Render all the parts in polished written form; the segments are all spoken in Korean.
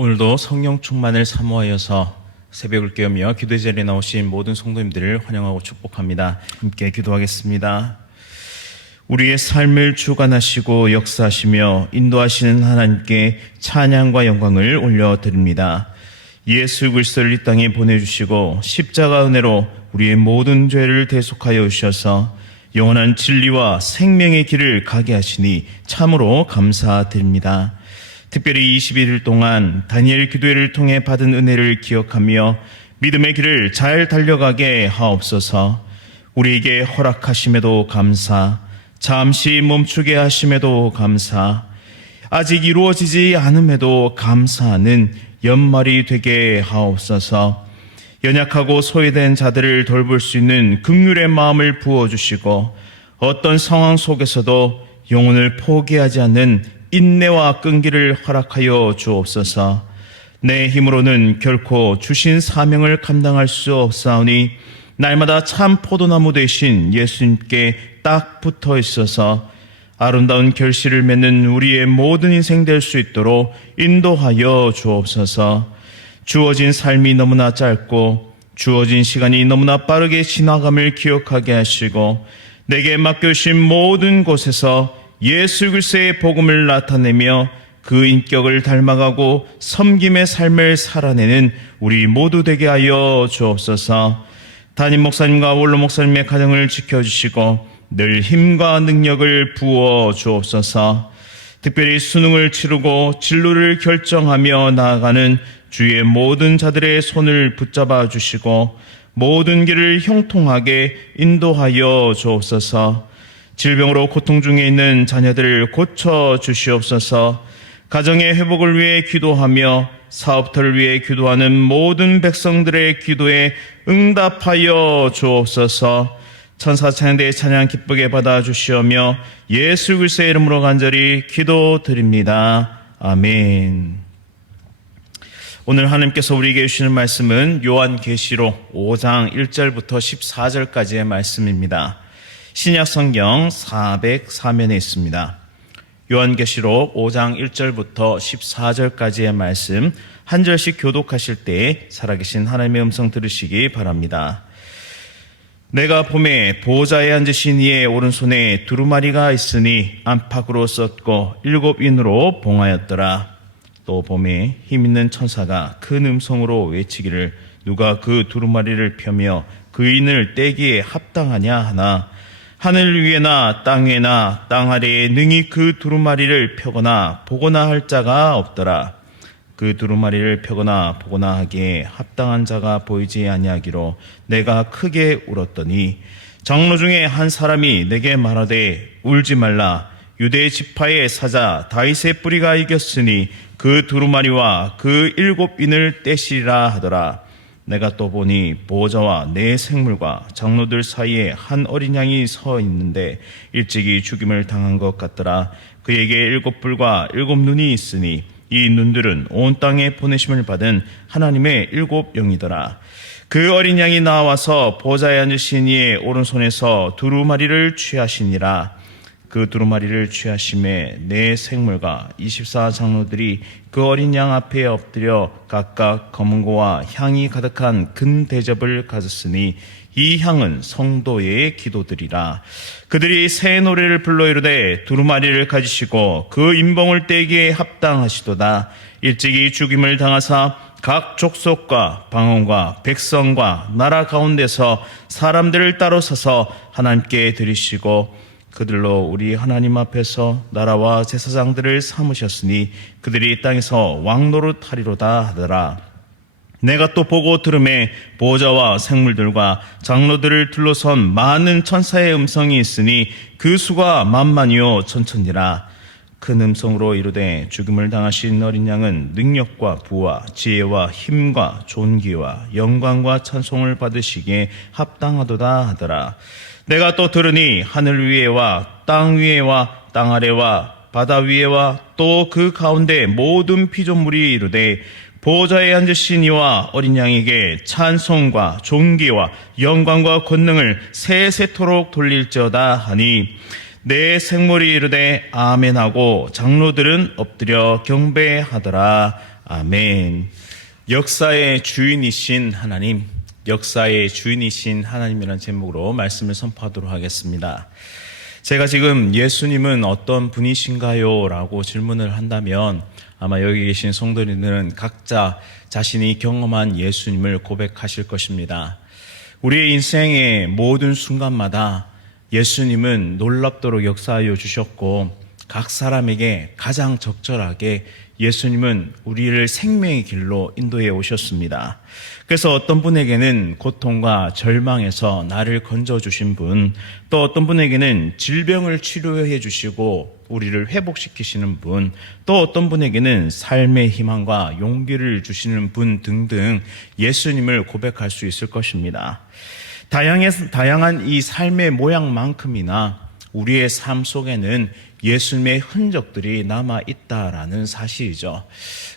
오늘도 성령 충만을 사모하여서 새벽을 깨우며 기도의 자리에 나오신 모든 성도님들을 환영하고 축복합니다. 함께 기도하겠습니다. 우리의 삶을 주관하시고 역사하시며 인도하시는 하나님께 찬양과 영광을 올려드립니다. 예수 그리스도를 이 땅에 보내주시고 십자가 은혜로 우리의 모든 죄를 대속하여 주셔서 영원한 진리와 생명의 길을 가게 하시니 참으로 감사드립니다. 특별히 21일 동안 다니엘 기도회를 통해 받은 은혜를 기억하며 믿음의 길을 잘 달려가게 하옵소서. 우리에게 허락하심에도 감사, 잠시 멈추게 하심에도 감사, 아직 이루어지지 않음에도 감사하는 연말이 되게 하옵소서. 연약하고 소외된 자들을 돌볼 수 있는 긍휼의 마음을 부어주시고 어떤 상황 속에서도 영혼을 포기하지 않는 인내와 끈기를 허락하여 주옵소서. 내 힘으로는 결코 주신 사명을 감당할 수 없사오니 날마다 참 포도나무 되신 예수님께 딱 붙어 있어서 아름다운 결실을 맺는 우리의 모든 인생 될 수 있도록 인도하여 주옵소서. 주어진 삶이 너무나 짧고 주어진 시간이 너무나 빠르게 지나감을 기억하게 하시고 내게 맡겨주신 모든 곳에서 예수 그리스도의 복음을 나타내며 그 인격을 닮아가고 섬김의 삶을 살아내는 우리 모두 되게 하여 주옵소서. 담임 목사님과 원로 목사님의 가정을 지켜주시고 늘 힘과 능력을 부어 주옵소서. 특별히 수능을 치르고 진로를 결정하며 나아가는 주의 모든 자들의 손을 붙잡아 주시고 모든 길을 형통하게 인도하여 주옵소서. 질병으로 고통 중에 있는 자녀들을 고쳐 주시옵소서. 가정의 회복을 위해 기도하며 사업터를 위해 기도하는 모든 백성들의 기도에 응답하여 주옵소서. 천사 찬양대의 찬양 기쁘게 받아주시오며 예수 그리스도의 이름으로 간절히 기도드립니다. 아멘. 오늘 하나님께서 우리에게 주시는 말씀은 요한계시록 5장 1절부터 14절까지의 말씀입니다. 신약 성경 404면에 있습니다. 요한계시록 5장 1절부터 14절까지의 말씀 한 절씩 교독하실 때 살아계신 하나님의 음성 들으시기 바랍니다. 내가 보매 보호자에 앉으신 이의 오른손에 두루마리가 있으니 안팎으로 썼고 7인으로 봉하였더라. 또 보매 힘있는 천사가 큰 음성으로 외치기를 누가 그 두루마리를 펴며 그 인을 떼기에 합당하냐 하나 하늘 위에나 땅 위에나 땅 아래에 능히 그 두루마리를 펴거나 보거나 할 자가 없더라. 그 두루마리를 펴거나 보거나 하기에 합당한 자가 보이지 아니하기로 내가 크게 울었더니 장로 중에 한 사람이 내게 말하되 울지 말라. 유대 지파의 사자 다윗의 뿌리가 이겼으니 그 두루마리와 그 7인을 떼시리라 하더라. 내가 또 보니 보호자와 네 생물과 장로들 사이에 한 어린 양이 서 있는데 일찍이 죽임을 당한 것 같더라. 그에게 7뿔과 7눈이 있으니 이 눈들은 온 땅에 보내심을 받은 하나님의 7영이더라. 그 어린 양이 나와서 보호자에 앉으신 이의 오른손에서 두루마리를 취하시니라. 그 두루마리를 취하심에 네 생물과 24장로들이 그 어린 양 앞에 엎드려 각각 검은고와 향이 가득한 큰 대접을 가졌으니 이 향은 성도의 기도들이라. 그들이 새 노래를 불러 이르되 두루마리를 가지시고 그 인봉을 떼기에 합당하시도다. 일찍이 죽임을 당하사 각 족속과 방언과 백성과 나라 가운데서 사람들을 따로 서서 하나님께 드리시고 그들로 우리 하나님 앞에서 나라와 제사장들을 삼으셨으니 그들이 땅에서 왕노릇 하리로다 하더라. 내가 또 보고 들음에 보호자와 생물들과 장로들을 둘러선 많은 천사의 음성이 있으니 그 수가 만만이요 천천이라. 큰 음성으로 이르되 죽음을 당하신 어린 양은 능력과 부와 지혜와 힘과 존귀와 영광과 찬송을 받으시기에 합당하도다 하더라. 내가 또 들으니 하늘 위에와 땅 위에와 땅 아래와 바다 위에와 또 그 가운데 모든 피조물이 이르되 보호자에 앉으신 이와 어린 양에게 찬송과 존귀와 영광과 권능을 세세토록 돌릴지어다 하니 내 생물이 이르되 아멘하고 장로들은 엎드려 경배하더라. 아멘. 역사의 주인이신 하나님, 역사의 주인이신 하나님이라는 제목으로 말씀을 선포하도록 하겠습니다. 제가 지금 예수님은 어떤 분이신가요? 라고 질문을 한다면 아마 여기 계신 성도님들은 각자 자신이 경험한 예수님을 고백하실 것입니다. 우리의 인생의 모든 순간마다 예수님은 놀랍도록 역사하여 주셨고 각 사람에게 가장 적절하게 예수님은 우리를 생명의 길로 인도해 오셨습니다. 그래서 어떤 분에게는 고통과 절망에서 나를 건져주신 분, 또 어떤 분에게는 질병을 치료해 주시고 우리를 회복시키시는 분, 또 어떤 분에게는 삶의 희망과 용기를 주시는 분 등등 예수님을 고백할 수 있을 것입니다. 다양한 이 삶의 모양만큼이나 우리의 삶 속에는 예수님의 흔적들이 남아있다라는 사실이죠.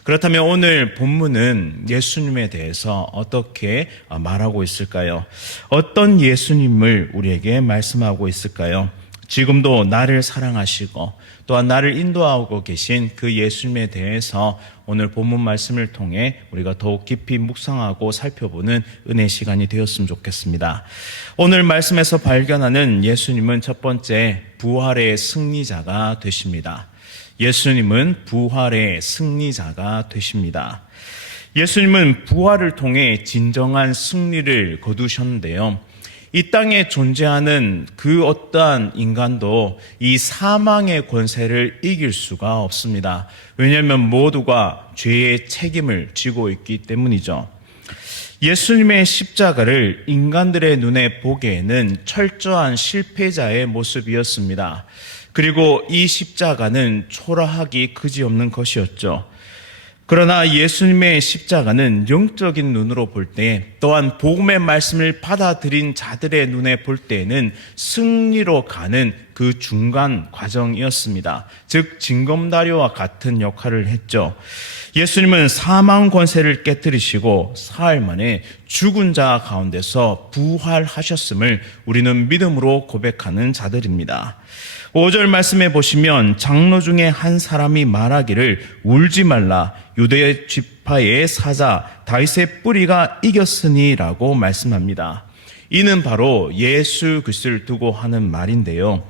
그렇다면 오늘 본문은 예수님에 대해서 어떻게 말하고 있을까요? 어떤 예수님을 우리에게 말씀하고 있을까요? 지금도 나를 사랑하시고 또한 나를 인도하고 계신 그 예수님에 대해서 오늘 본문 말씀을 통해 우리가 더욱 깊이 묵상하고 살펴보는 은혜 시간이 되었으면 좋겠습니다. 오늘 말씀에서 발견하는 예수님은 첫 번째 부활의 승리자가 되십니다. 예수님은 부활의 승리자가 되십니다. 예수님은 부활을 통해 진정한 승리를 거두셨는데요. 이 땅에 존재하는 그 어떠한 인간도 이 사망의 권세를 이길 수가 없습니다. 왜냐하면 모두가 죄의 책임을 지고 있기 때문이죠. 예수님의 십자가를 인간들의 눈에 보기에는 철저한 실패자의 모습이었습니다. 그리고 이 십자가는 초라하기 그지없는 것이었죠. 그러나 예수님의 십자가는 영적인 눈으로 볼 때, 또한 복음의 말씀을 받아들인 자들의 눈에 볼 때에는 승리로 가는 그 중간 과정이었습니다. 즉 징검다리와 같은 역할을 했죠. 예수님은 사망 권세를 깨뜨리시고 사흘 만에 죽은 자 가운데서 부활하셨음을 우리는 믿음으로 고백하는 자들입니다. 5절 말씀에 보시면 장로 중에 한 사람이 말하기를 울지 말라, 유대 지파의 사자 다윗의 뿌리가 이겼으니라고 말씀합니다. 이는 바로 예수 그리스도를 두고 하는 말인데요.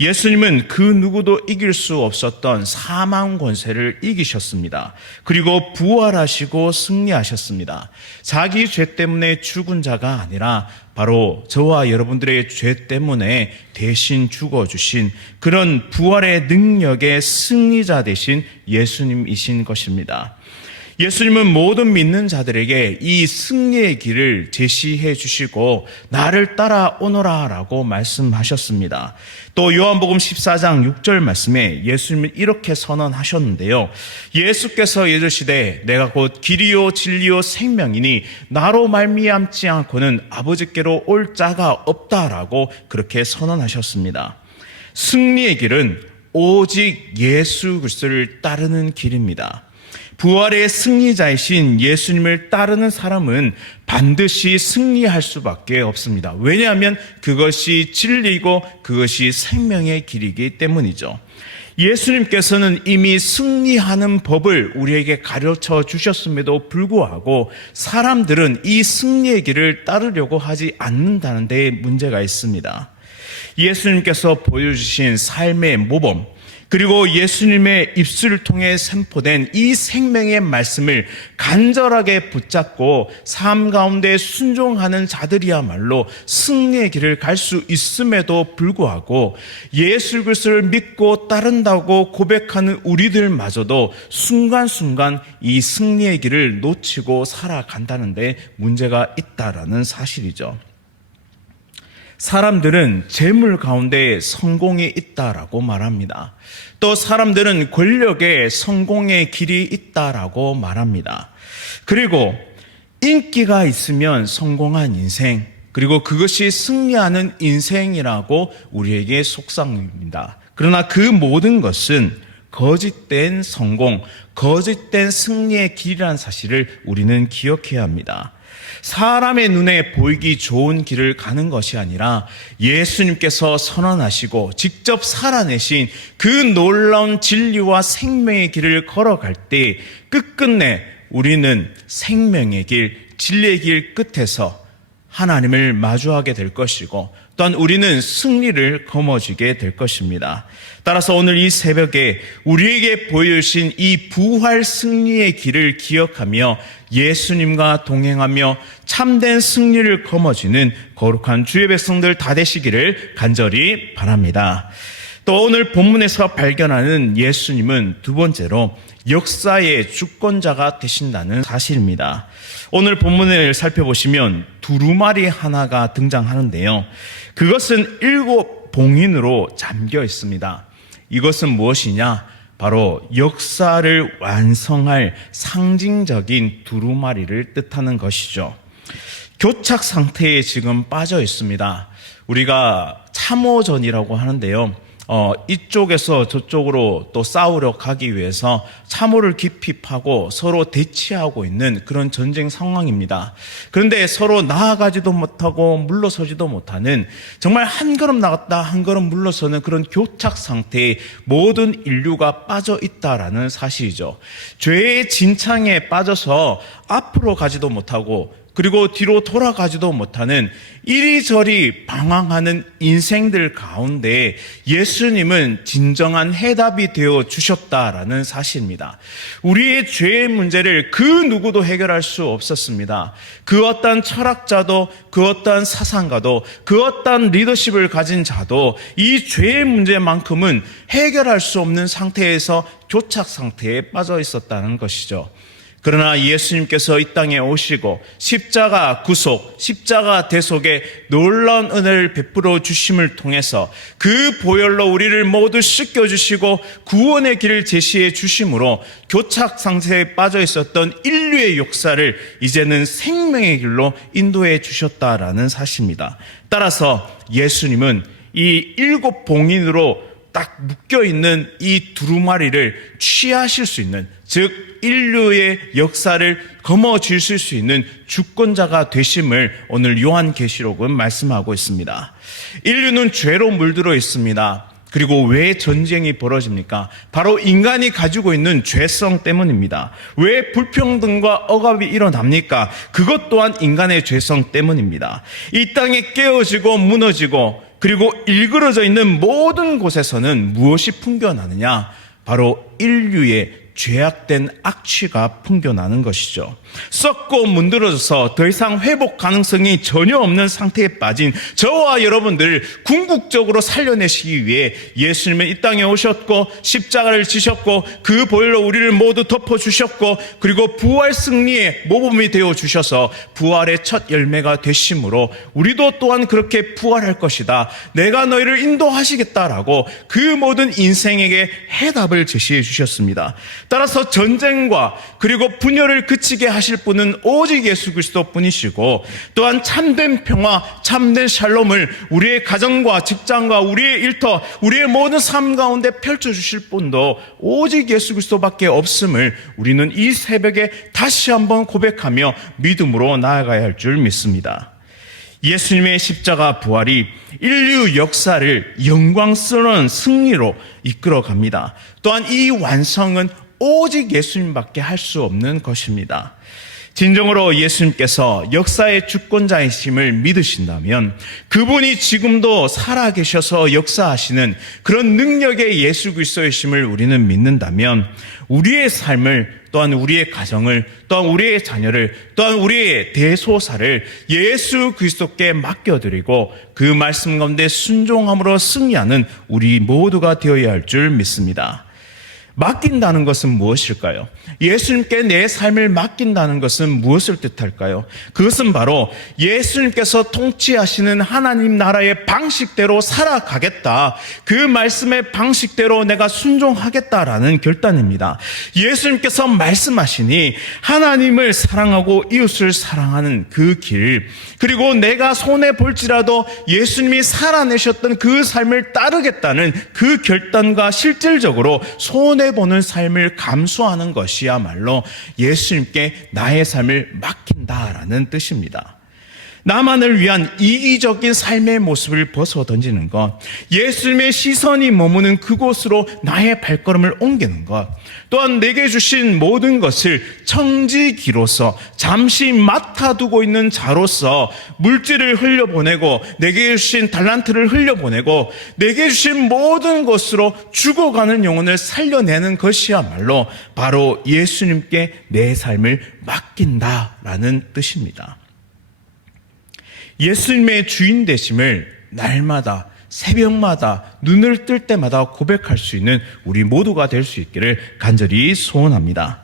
예수님은 그 누구도 이길 수 없었던 사망 권세를 이기셨습니다. 그리고 부활하시고 승리하셨습니다. 자기 죄 때문에 죽은 자가 아니라 바로 저와 여러분들의 죄 때문에 대신 죽어주신 그런 부활의 능력의 승리자 되신 예수님이신 것입니다. 예수님은 모든 믿는 자들에게 이 승리의 길을 제시해 주시고 나를 따라오너라 라고 말씀하셨습니다. 또 요한복음 14장 6절 말씀에 예수님은 이렇게 선언하셨는데요. 예수께서 이르시되 내가 곧 길이요 진리요 생명이니 나로 말미암지 않고는 아버지께로 올 자가 없다라고 그렇게 선언하셨습니다. 승리의 길은 오직 예수 그리스도를 따르는 길입니다. 부활의 승리자이신 예수님을 따르는 사람은 반드시 승리할 수밖에 없습니다. 왜냐하면 그것이 진리고 그것이 생명의 길이기 때문이죠. 예수님께서는 이미 승리하는 법을 우리에게 가르쳐 주셨음에도 불구하고 사람들은 이 승리의 길을 따르려고 하지 않는다는 데 문제가 있습니다. 예수님께서 보여주신 삶의 모범, 그리고 예수님의 입술을 통해 선포된 이 생명의 말씀을 간절하게 붙잡고 삶 가운데 순종하는 자들이야말로 승리의 길을 갈 수 있음에도 불구하고 예수 그리스도를 믿고 따른다고 고백하는 우리들마저도 순간순간 이 승리의 길을 놓치고 살아간다는 데 문제가 있다라는 사실이죠. 사람들은 재물 가운데 성공이 있다라고 말합니다. 또 사람들은 권력에 성공의 길이 있다라고 말합니다. 그리고 인기가 있으면 성공한 인생, 그리고 그것이 승리하는 인생이라고 우리에게 속삭입니다. 그러나 그 모든 것은 거짓된 성공, 거짓된 승리의 길이라는 사실을 우리는 기억해야 합니다. 사람의 눈에 보이기 좋은 길을 가는 것이 아니라 예수님께서 선언하시고 직접 살아내신 그 놀라운 진리와 생명의 길을 걸어갈 때 끝끝내 우리는 생명의 길, 진리의 길 끝에서 하나님을 마주하게 될 것이고 또한 우리는 승리를 거머쥐게 될 것입니다. 따라서 오늘 이 새벽에 우리에게 보여주신 이 부활 승리의 길을 기억하며 예수님과 동행하며 참된 승리를 거머쥐는 거룩한 주의 백성들 다 되시기를 간절히 바랍니다. 또 오늘 본문에서 발견하는 예수님은 두 번째로 역사의 주권자가 되신다는 사실입니다. 오늘 본문을 살펴보시면 두루마리 하나가 등장하는데요. 그것은 7 봉인으로 잠겨 있습니다. 이것은 무엇이냐? 바로 역사를 완성할 상징적인 두루마리를 뜻하는 것이죠. 교착 상태에 지금 빠져 있습니다. 우리가 참호전이라고 하는데요. 이쪽에서 저쪽으로 또 싸우려 가기 위해서 참호를 깊이 파고 서로 대치하고 있는 그런 전쟁 상황입니다. 그런데 서로 나아가지도 못하고 물러서지도 못하는 정말 한 걸음 나갔다 한 걸음 물러서는 그런 교착 상태에 모든 인류가 빠져 있다라는 사실이죠. 죄의 진창에 빠져서 앞으로 가지도 못하고 그리고 뒤로 돌아가지도 못하는 이리저리 방황하는 인생들 가운데 예수님은 진정한 해답이 되어 주셨다라는 사실입니다. 우리의 죄의 문제를 그 누구도 해결할 수 없었습니다. 그 어떤 철학자도 그 어떤 사상가도 그 어떤 리더십을 가진 자도 이 죄의 문제만큼은 해결할 수 없는 상태에서 교착 상태에 빠져 있었다는 것이죠. 그러나 예수님께서 이 땅에 오시고 십자가 구속, 십자가 대속에 놀라운 은혜를 베풀어 주심을 통해서 그 보혈로 우리를 모두 씻겨주시고 구원의 길을 제시해 주심으로 교착 상태에 빠져 있었던 인류의 역사를 이제는 생명의 길로 인도해 주셨다라는 사실입니다. 따라서 예수님은 이 7 봉인으로 딱 묶여있는 이 두루마리를 취하실 수 있는, 즉 인류의 역사를 거머쥐실 수 있는 주권자가 되심을 오늘 요한계시록은 말씀하고 있습니다. 인류는 죄로 물들어 있습니다. 그리고 왜 전쟁이 벌어집니까? 바로 인간이 가지고 있는 죄성 때문입니다. 왜 불평등과 억압이 일어납니까? 그것 또한 인간의 죄성 때문입니다. 이 땅에 깨어지고 무너지고 그리고 일그러져 있는 모든 곳에서는 무엇이 풍겨나느냐? 바로 인류의 죄악된 악취가 풍겨나는 것이죠. 썩고 문드러져서 더 이상 회복 가능성이 전혀 없는 상태에 빠진 저와 여러분들을 궁극적으로 살려내시기 위해 예수님은 이 땅에 오셨고 십자가를 지셨고 그 보혈로 우리를 모두 덮어주셨고 그리고 부활 승리의 모범이 되어주셔서 부활의 첫 열매가 되심으로 우리도 또한 그렇게 부활할 것이다. 내가 너희를 인도하시겠다라고 그 모든 인생에게 해답을 제시해 주셨습니다. 따라서 전쟁과 그리고 분열을 그치게 하실 분은 오직 예수 그리스도 뿐이시고 또한 참된 평화, 참된 샬롬을 우리의 가정과 직장과 우리의 일터, 우리의 모든 삶 가운데 펼쳐주실 분도 오직 예수 그리스도밖에 없음을 우리는 이 새벽에 다시 한번 고백하며 믿음으로 나아가야 할 줄 믿습니다. 예수님의 십자가 부활이 인류 역사를 영광스러운 승리로 이끌어 갑니다. 또한 이 완성은 오직 예수님밖에 할 수 없는 것입니다. 진정으로 예수님께서 역사의 주권자이심을 믿으신다면 그분이 지금도 살아계셔서 역사하시는 그런 능력의 예수 그리스도이심을 우리는 믿는다면 우리의 삶을 또한 우리의 가정을 또한 우리의 자녀를 또한 우리의 대소사를 예수 그리스도께 맡겨드리고 그 말씀 가운데 순종함으로 승리하는 우리 모두가 되어야 할 줄 믿습니다. 맡긴다는 것은 무엇일까요? 예수님께 내 삶을 맡긴다는 것은 무엇을 뜻할까요? 그것은 바로 예수님께서 통치하시는 하나님 나라의 방식대로 살아가겠다. 그 말씀의 방식대로 내가 순종하겠다라는 결단입니다. 예수님께서 말씀하시니 하나님을 사랑하고 이웃을 사랑하는 그 길, 그리고 내가 손해볼지라도 예수님이 살아내셨던 그 삶을 따르겠다는 그 결단과 실질적으로 손해 손해보는 삶을 감수하는 것이야말로 예수님께 나의 삶을 맡긴다라는 뜻입니다. 나만을 위한 이기적인 삶의 모습을 벗어던지는 것, 예수님의 시선이 머무는 그곳으로 나의 발걸음을 옮기는 것, 또한 내게 주신 모든 것을 청지기로서 잠시 맡아두고 있는 자로서 물질을 흘려보내고 내게 주신 달란트를 흘려보내고 내게 주신 모든 것으로 죽어가는 영혼을 살려내는 것이야말로 바로 예수님께 내 삶을 맡긴다라는 뜻입니다. 예수님의 주인 되심을 날마다 새벽마다 눈을 뜰 때마다 고백할 수 있는 우리 모두가 될 수 있기를 간절히 소원합니다.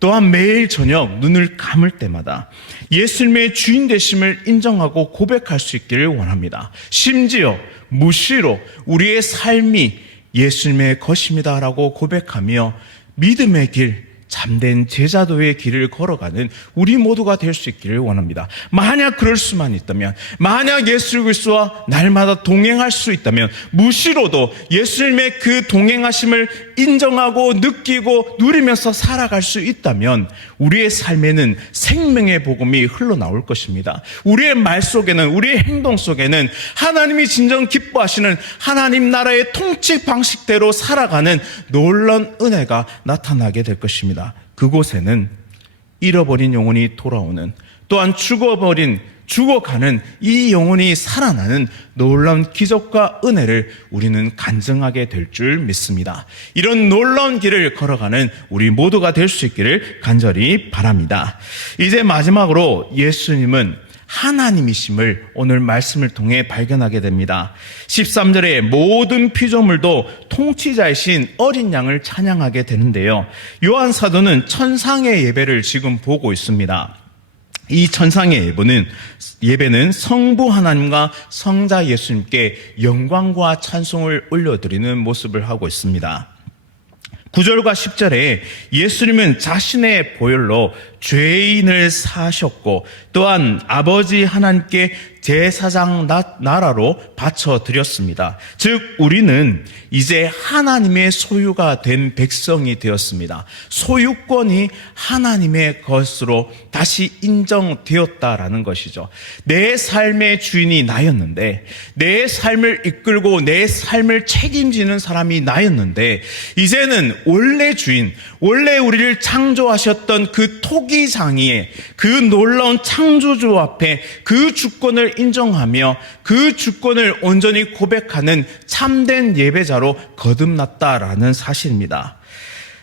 또한 매일 저녁 눈을 감을 때마다 예수님의 주인 되심을 인정하고 고백할 수 있기를 원합니다. 심지어 무시로 우리의 삶이 예수님의 것입니다라고 고백하며 믿음의 길, 참된 제자도의 길을 걸어가는 우리 모두가 될 수 있기를 원합니다. 만약 그럴 수만 있다면, 만약 예수 그리스도와 날마다 동행할 수 있다면, 무시로도 예수님의 그 동행하심을 인정하고 느끼고 누리면서 살아갈 수 있다면 우리의 삶에는 생명의 복음이 흘러나올 것입니다. 우리의 말 속에는, 우리의 행동 속에는 하나님이 진정 기뻐하시는 하나님 나라의 통치 방식대로 살아가는 놀라운 은혜가 나타나게 될 것입니다. 그곳에는 잃어버린 영혼이 돌아오는, 또한 죽어가는 이 영혼이 살아나는 놀라운 기적과 은혜를 우리는 간증하게 될 줄 믿습니다. 이런 놀라운 길을 걸어가는 우리 모두가 될 수 있기를 간절히 바랍니다. 이제 마지막으로 예수님은 하나님이심을 오늘 말씀을 통해 발견하게 됩니다. 13절에 모든 피조물도 통치자이신 어린 양을 찬양하게 되는데요. 요한 사도는 천상의 예배를 지금 보고 있습니다. 이 천상의 예배는 성부 하나님과 성자 예수님께 영광과 찬송을 올려드리는 모습을 하고 있습니다. 9절과 10절에 예수님은 자신의 보혈로 죄인을 사하셨고 또한 아버지 하나님께 제사장 나라로 바쳐드렸습니다. 즉 우리는 이제 하나님의 소유가 된 백성이 되었습니다. 소유권이 하나님의 것으로 다시 인정되었다라는 것이죠. 내 삶의 주인이 나였는데, 내 삶을 이끌고 내 삶을 책임지는 사람이 나였는데, 이제는 원래 주인, 원래 우리를 창조하셨던 그 토기장이의 그 놀라운 창조주 앞에 그 주권을 인정하며 그 주권을 온전히 고백하는 참된 예배자로 거듭났다라는 사실입니다.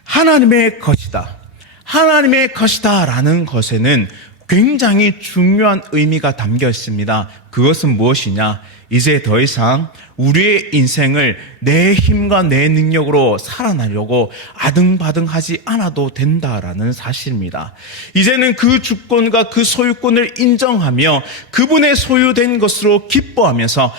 하나님의 것이다, 하나님의 것이다 라는 것에는 굉장히 중요한 의미가 담겨 있습니다. 그것은 무엇이냐? 이제 더 이상 우리의 인생을 내 힘과 내 능력으로 살아나려고 아등바등하지 않아도 된다라는 사실입니다. 이제는 그 주권과 그 소유권을 인정하며 그분의 소유된 것으로 기뻐하면서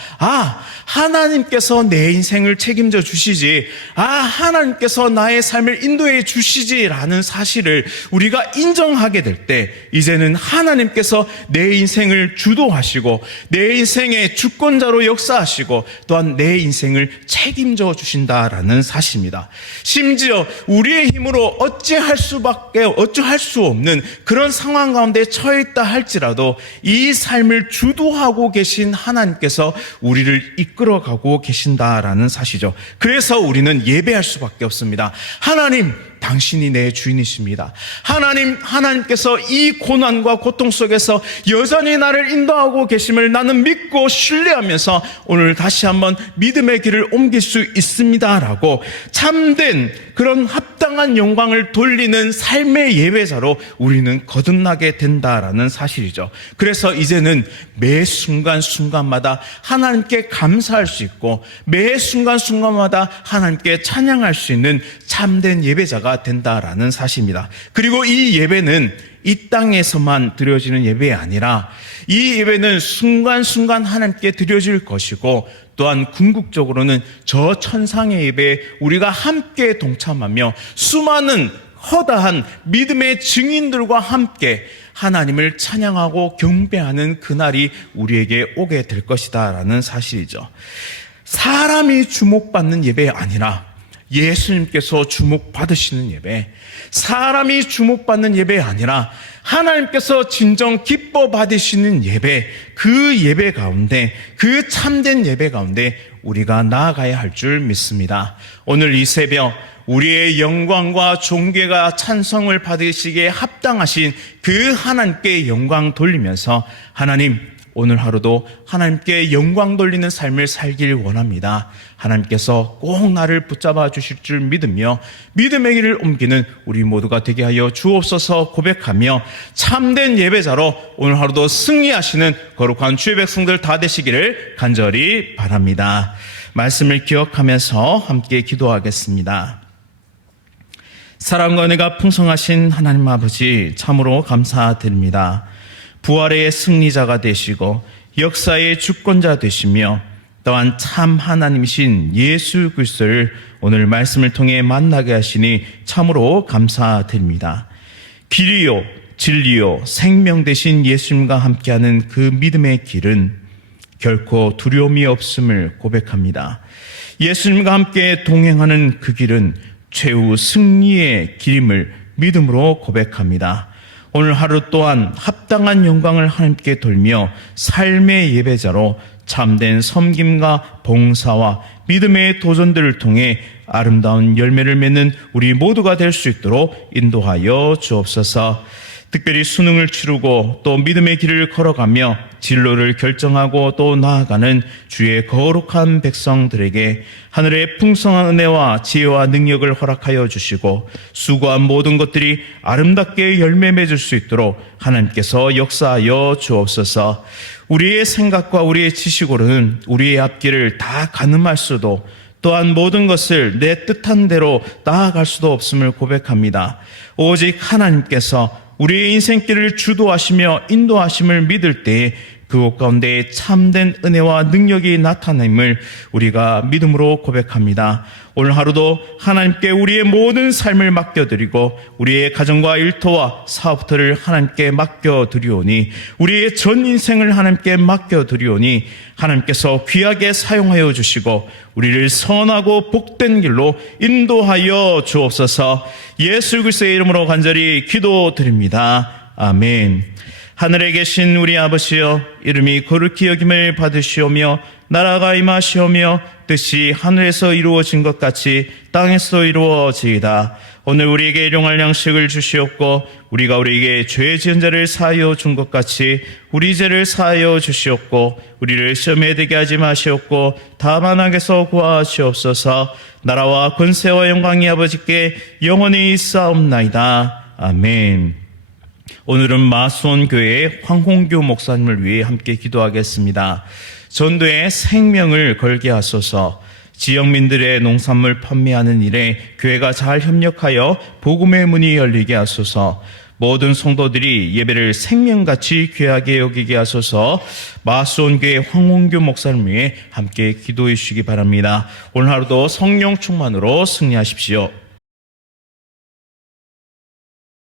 하나님께서 내 인생을 책임져 주시지, 하나님께서 나의 삶을 인도해 주시지라는 사실을 우리가 인정하게 될 때 이제는 하나님께서 내 인생을 주도하시고 내 인생의 주권자로 역사하시고 또한 내 인생을 책임져 주신다라는 사실입니다. 심지어 우리의 힘으로 어찌할 수 없는 그런 상황 가운데 처해 있다 할지라도 이 삶을 주도하고 계신 하나님께서 우리를 이끌어가고 계신다라는 사실이죠. 그래서 우리는 예배할 수밖에 없습니다. 하나님, 당신이 내 주인이십니다. 하나님께서 이 고난과 고통 속에서 여전히 나를 인도하고 계심을 나는 믿고 신뢰하면서 오늘 다시 한번 믿음의 길을 옮길 수 있습니다라고 참된 그런 합당한 영광을 돌리는 삶의 예배자로 우리는 거듭나게 된다라는 사실이죠. 그래서 이제는 매 순간순간마다 하나님께 감사할 수 있고 매 순간순간마다 하나님께 찬양할 수 있는 참된 예배자가 된다라는 사실입니다. 그리고 이 예배는 이 땅에서만 드려지는 예배가 아니라 이 예배는 순간순간 하나님께 드려질 것이고 또한 궁극적으로는 저 천상의 예배에 우리가 함께 동참하며 수많은 허다한 믿음의 증인들과 함께 하나님을 찬양하고 경배하는 그날이 우리에게 오게 될 것이다 라는 사실이죠. 사람이 주목받는 예배가 아니라 예수님께서 주목받으시는 예배, 사람이 주목받는 예배 아니라 하나님께서 진정 기뻐 받으시는 예배, 그 예배 가운데, 그 참된 예배 가운데 우리가 나아가야 할 줄 믿습니다. 오늘 이 새벽 우리의 영광과 존귀가 찬성을 받으시기에 합당하신 그 하나님께 영광 돌리면서, 하나님, 오늘 하루도 하나님께 영광 돌리는 삶을 살길 원합니다. 하나님께서 꼭 나를 붙잡아 주실 줄 믿으며 믿음의 길을 옮기는 우리 모두가 되게 하여 주옵소서 고백하며 참된 예배자로 오늘 하루도 승리하시는 거룩한 주의 백성들 다 되시기를 간절히 바랍니다. 말씀을 기억하면서 함께 기도하겠습니다. 사랑과 은혜가 풍성하신 하나님 아버지, 참으로 감사드립니다. 부활의 승리자가 되시고 역사의 주권자 되시며 또한 참 하나님이신 예수 그리스도를 오늘 말씀을 통해 만나게 하시니 참으로 감사드립니다. 길이요 진리요 생명 되신 예수님과 함께하는 그 믿음의 길은 결코 두려움이 없음을 고백합니다. 예수님과 함께 동행하는 그 길은 최후 승리의 길임을 믿음으로 고백합니다. 오늘 하루 또한 합당한 영광을 하나님께 돌며 삶의 예배자로 참된 섬김과 봉사와 믿음의 도전들을 통해 아름다운 열매를 맺는 우리 모두가 될 수 있도록 인도하여 주옵소서. 특별히 수능을 치르고 또 믿음의 길을 걸어가며 진로를 결정하고 또 나아가는 주의 거룩한 백성들에게 하늘의 풍성한 은혜와 지혜와 능력을 허락하여 주시고 수고한 모든 것들이 아름답게 열매 맺을 수 있도록 하나님께서 역사하여 주옵소서. 우리의 생각과 우리의 지식으로는 우리의 앞길을 다 가늠할 수도 또한 모든 것을 내 뜻한 대로 나아갈 수도 없음을 고백합니다. 오직 하나님께서 우리의 인생길을 주도하시며 인도하심을 믿을 때에 그곳 가운데 참된 은혜와 능력이 나타남을 우리가 믿음으로 고백합니다. 오늘 하루도 하나님께 우리의 모든 삶을 맡겨드리고 우리의 가정과 일터와 사업터를 하나님께 맡겨드리오니 우리의 전 인생을 하나님께 맡겨드리오니 하나님께서 귀하게 사용하여 주시고 우리를 선하고 복된 길로 인도하여 주옵소서. 예수 그리스도의 이름으로 간절히 기도드립니다. 아멘. 하늘에 계신 우리 아버지여, 이름이 거룩히 여김을 받으시오며 나라가 임하시오며 뜻이 하늘에서 이루어진 것 같이 땅에서 이루어지이다. 오늘 우리에게 일용할 양식을 주시옵고 우리가 우리에게 죄 지은 자를 사하여 준 것 같이 우리 죄를 사하여 주시옵고 우리를 시험에 들게 하지 마시옵고 다만 악에서 구하시옵소서. 나라와 권세와 영광이 아버지께 영원히 있사옵나이다. 아멘. 오늘은 마수원교회 황홍규 목사님을 위해 함께 기도하겠습니다. 전도에 생명을 걸게 하소서. 지역민들의 농산물 판매하는 일에 교회가 잘 협력하여 복음의 문이 열리게 하소서. 모든 성도들이 예배를 생명같이 귀하게 여기게 하소서. 마수원교회 황홍규 목사님을 위해 함께 기도해 주시기 바랍니다. 오늘 하루도 성령 충만으로 승리하십시오.